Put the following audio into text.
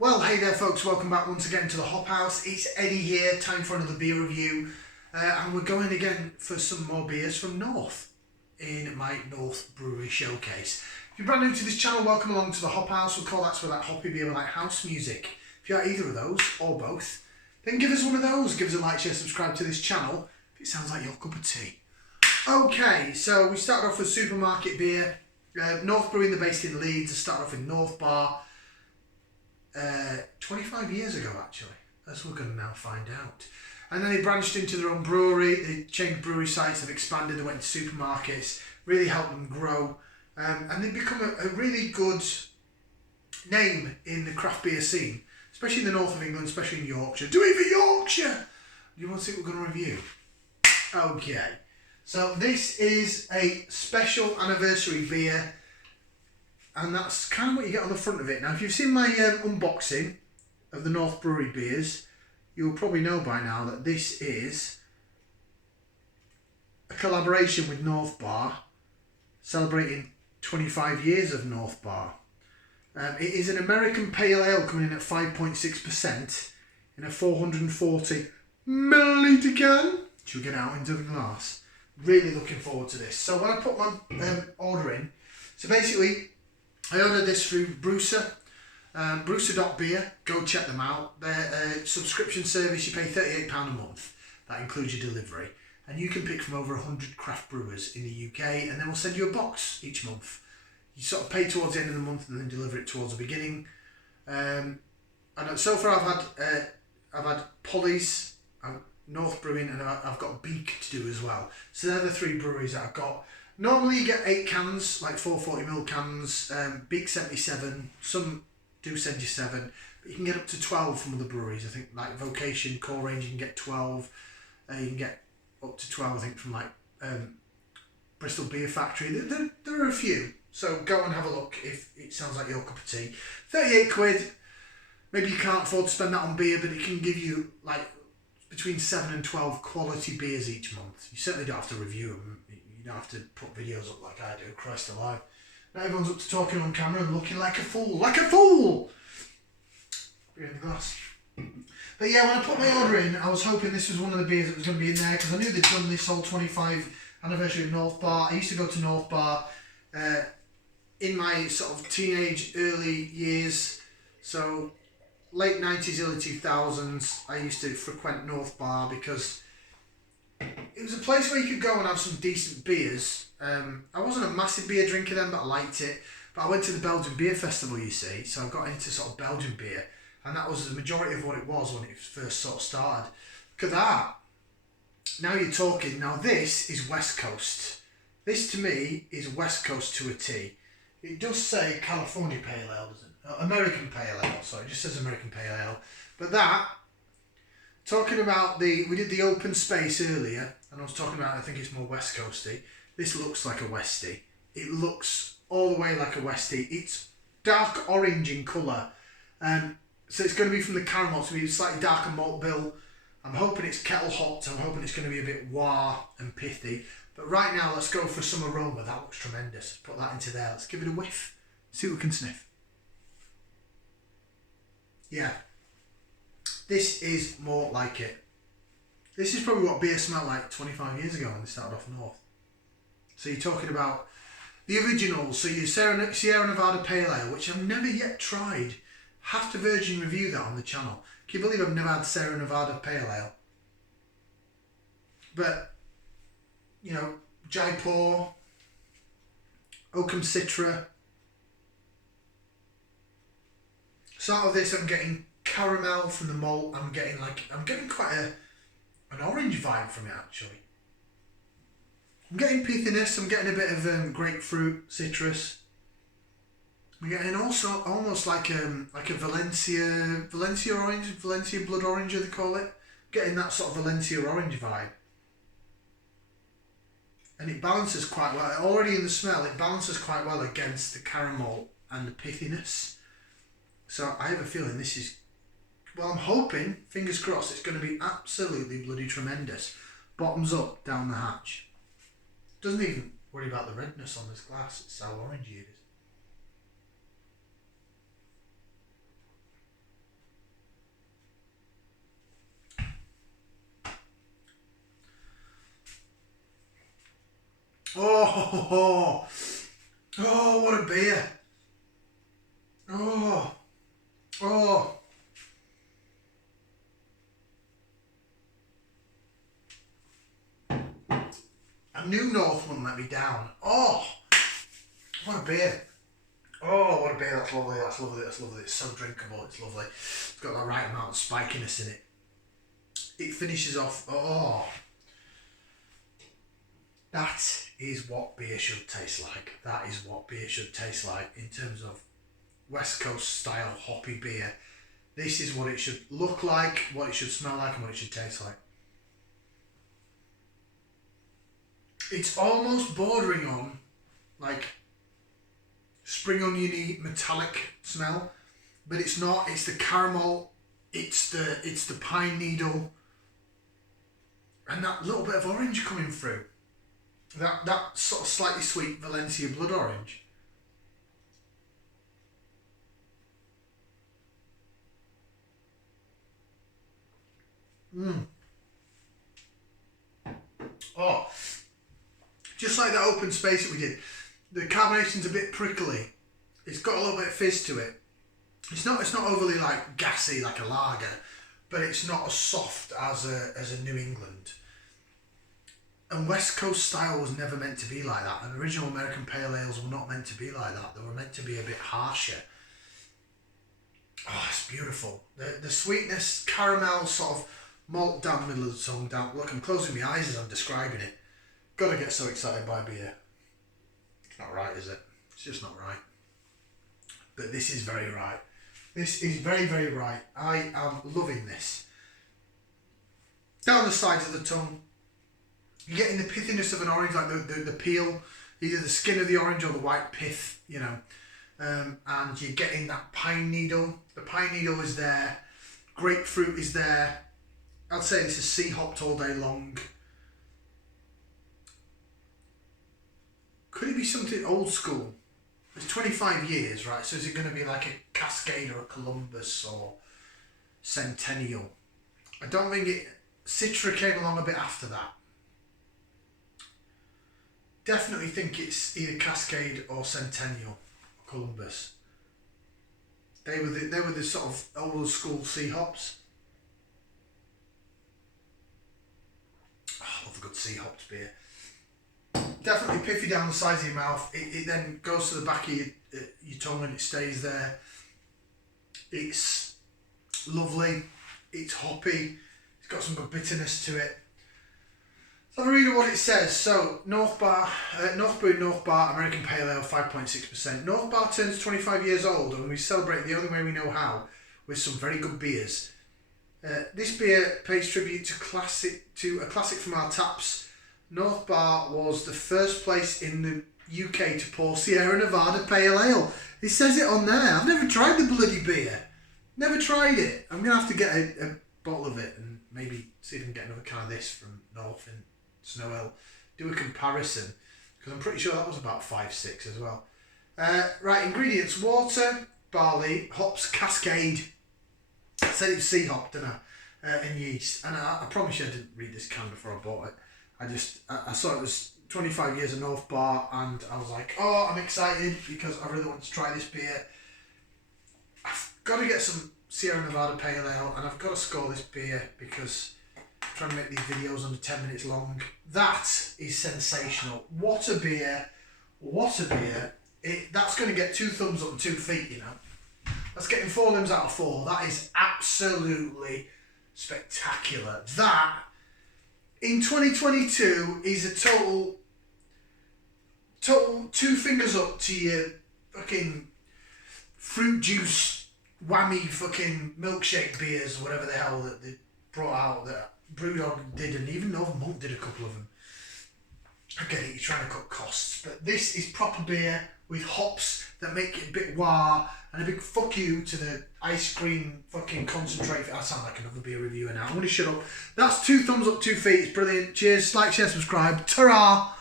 Well, hey there folks, welcome back once again to the Hop House. It's Eddie here, time for another beer review. And we're going again for some more beers from North in my North Brewery Showcase. If you're brand new to this channel, welcome along to the Hop House. We'll call that for that hoppy beer, like house music. If you like either of those, or both, then give us one of those. Give us a like, share, subscribe to this channel if it sounds like your cup of tea. Okay, so we started off with supermarket beer. North Brewing, they're based in Leeds. They started off in North Bar 25 years ago, actually, as we're going to now find out. And then they branched into their own brewery. They changed brewery sites, they've expanded, they went to supermarkets, really helped them grow, and they've become a really good name in the craft beer scene, especially in the north of England, especially in Yorkshire. Do it for Yorkshire! You want to see what we're going to review? Okay, so this is a special anniversary beer, and that's kind of what you get on the front of it. Now, if you've seen my unboxing of the North Brewery beers, you'll probably know by now that this is a collaboration with North Bar, celebrating 25 years of North Bar. It is an American Pale Ale coming in at 5.6% in a 440 milliliter can, which we'll get out into the glass. Really looking forward to this. So when I put my order in, so basically, I ordered this through Brewser, Brewser.beer. Go check them out. They're a subscription service. You pay £38 a month. That includes your delivery. And you can pick from over 100 craft brewers in the UK, and then we'll send you a box each month. You sort of pay towards the end of the month and then deliver it towards the beginning. And so far I've had Polly's, North Brewing, and I've got Beak to do as well. So they're the three breweries that I've got. Normally you get 8 cans, like 440ml cans. Beak 77, some do send you 7, but you can get up to 12 from other breweries. I think like Vocation, Core Range, you can get 12. You can get up to 12, I think, from like Bristol Beer Factory. There are a few, so go and have a look if it sounds like your cup of tea. 38 quid, maybe you can't afford to spend that on beer, but it can give you like between 7 and 12 quality beers each month. You certainly don't have to review them. You don't have to put videos up like I do. Christ alive. Now everyone's up to talking on camera and looking like a fool. Like a fool! Beer in the glass. But yeah, when I put my order in, I was hoping this was one of the beers that was going to be in there, because I knew they'd done this whole 25 anniversary of North Bar. I used to go to North Bar in my sort of teenage, early years. So late 90s, early 2000s, I used to frequent North Bar because it was a place where you could go and have some decent beers. I wasn't a massive beer drinker then, but I liked it. But I went to the Belgian Beer Festival, you see, so I got into sort of Belgian beer, and that was the majority of what it was when it first sort of started. Look at that. Now you're talking. Now this is West Coast. This to me is West Coast to a T. It does say California Pale Ale, doesn't it? American Pale Ale, sorry, it just says American Pale Ale. But that, talking about we did the open space earlier, and I was talking about, I think it's more West Coasty. This looks like a Westie. It looks all the way like a Westie. It's dark orange in colour. So it's going to be from the caramel, to be slightly darker malt bill. I'm hoping it's kettle hot. I'm hoping it's going to be a bit wah and pithy. But right now, let's go for some aroma. That looks tremendous. Put that into there. Let's give it a whiff. See what we can sniff. Yeah. This is more like it. This is probably what beer smelled like 25 years ago when they started off north. So you're talking about the originals. So your Sierra Nevada Pale Ale, which I've never yet tried. Have to virgin review that on the channel. Can you believe I've never had Sierra Nevada Pale Ale? But, you know, Jaipur, Oakham Citra. Start of this, I'm getting caramel from the malt. I'm getting quite an orange vibe from it, actually. I'm getting pithiness. I'm getting a bit of grapefruit, citrus. I'm getting also almost like a Valencia orange, Valencia blood orange, they call it. Getting that sort of Valencia orange vibe. And it balances quite well. Already in the smell, it balances quite well against the caramel and the pithiness. So I have a feeling this is, well, I'm hoping, fingers crossed, it's going to be absolutely bloody tremendous. Bottoms up, down the hatch. Doesn't even worry about the redness on this glass. It's how orangey it is. Oh, what a beer. Oh. I knew North wouldn't let me down. Oh, what a beer. Oh, what a beer. That's lovely. It's so drinkable. It's lovely. It's got the right amount of spikiness in it. It finishes off. Oh. That is what beer should taste like. That is what beer should taste like in terms of West Coast style hoppy beer. This is what it should look like, what it should smell like, and what it should taste like. It's almost bordering on like spring oniony metallic smell, but it's not. It's the caramel, it's the pine needle, and that little bit of orange coming through. That sort of slightly sweet Valencia blood orange. Oh, just like that open space that we did. The carbonation's a bit prickly. It's got a little bit of fizz to it. It's not overly like gassy like a lager, but it's not as soft as a New England. And West Coast style was never meant to be like that. And original American Pale Ales were not meant to be like that. They were meant to be a bit harsher. Oh, it's beautiful. The sweetness, caramel, sort of malt down the middle of the tongue. Down. Look, I'm closing my eyes as I'm describing it. Gotta get so excited by beer. It's not right, is it? It's just not right. But this is very right. This is very, very right. I am loving this. Down the sides of the tongue, you're getting the pithiness of an orange, like the peel, either the skin of the orange or the white pith, you know. And you're getting that pine needle. The pine needle is there. Grapefruit is there. I'd say this is sea hopped all day long. Could it be something old school? It's 25 years, right? So is it going to be like a Cascade or a Columbus or Centennial? I don't think it... Citra came along a bit after that. Definitely think it's either Cascade or Centennial or Columbus. They were the sort of old school sea hops. Oh, I love a good sea hopped beer. Definitely piffy down the sides of your mouth. It then goes to the back of your tongue and it stays there. It's lovely. It's hoppy. It's got some good bitterness to it. So I'll read you what it says. So North Brewing North Bar American Pale Ale 5.6%. North Bar turns 25 years old and we celebrate the only way we know how, with some very good beers. This beer pays tribute to a classic from our taps. North Bar was the first place in the UK to pour Sierra Nevada Pale Ale. It says it on there. I've never tried the bloody beer. Never tried it. I'm going to have to get a bottle of it and maybe see if I can get another can of this from North in Snow Ale. Do a comparison, because I'm pretty sure that was about 5.6 as well. Right, ingredients: water, barley, hops, Cascade. I said it was sea hop, didn't I? And yeast. And I promise you I didn't read this can before I bought it. I saw it was 25 years of North Bar and I was like, oh, I'm excited because I really want to try this beer. I've got to get some Sierra Nevada Pale Ale and I've got to score this beer because I'm trying to make these videos under 10 minutes long. That is sensational. What a beer. What a beer. That's going to get 2 thumbs up and 2 feet, you know. That's getting 4 limbs out of 4. That is absolutely spectacular. That, in 2022, is a total 2 fingers up to your fucking fruit juice whammy fucking milkshake beers, whatever the hell that they brought out that Brewdog did, and even Northern Monk did a couple of them. I get it, you're trying to cut costs, but this is proper beer with hops that make it a bit wah, and a big fuck you to the ice cream fucking concentrate. I sound like another beer reviewer now. I'm going to shut up. That's 2 thumbs up, 2 feet. It's brilliant. Cheers. Like, share, subscribe. Ta-ra!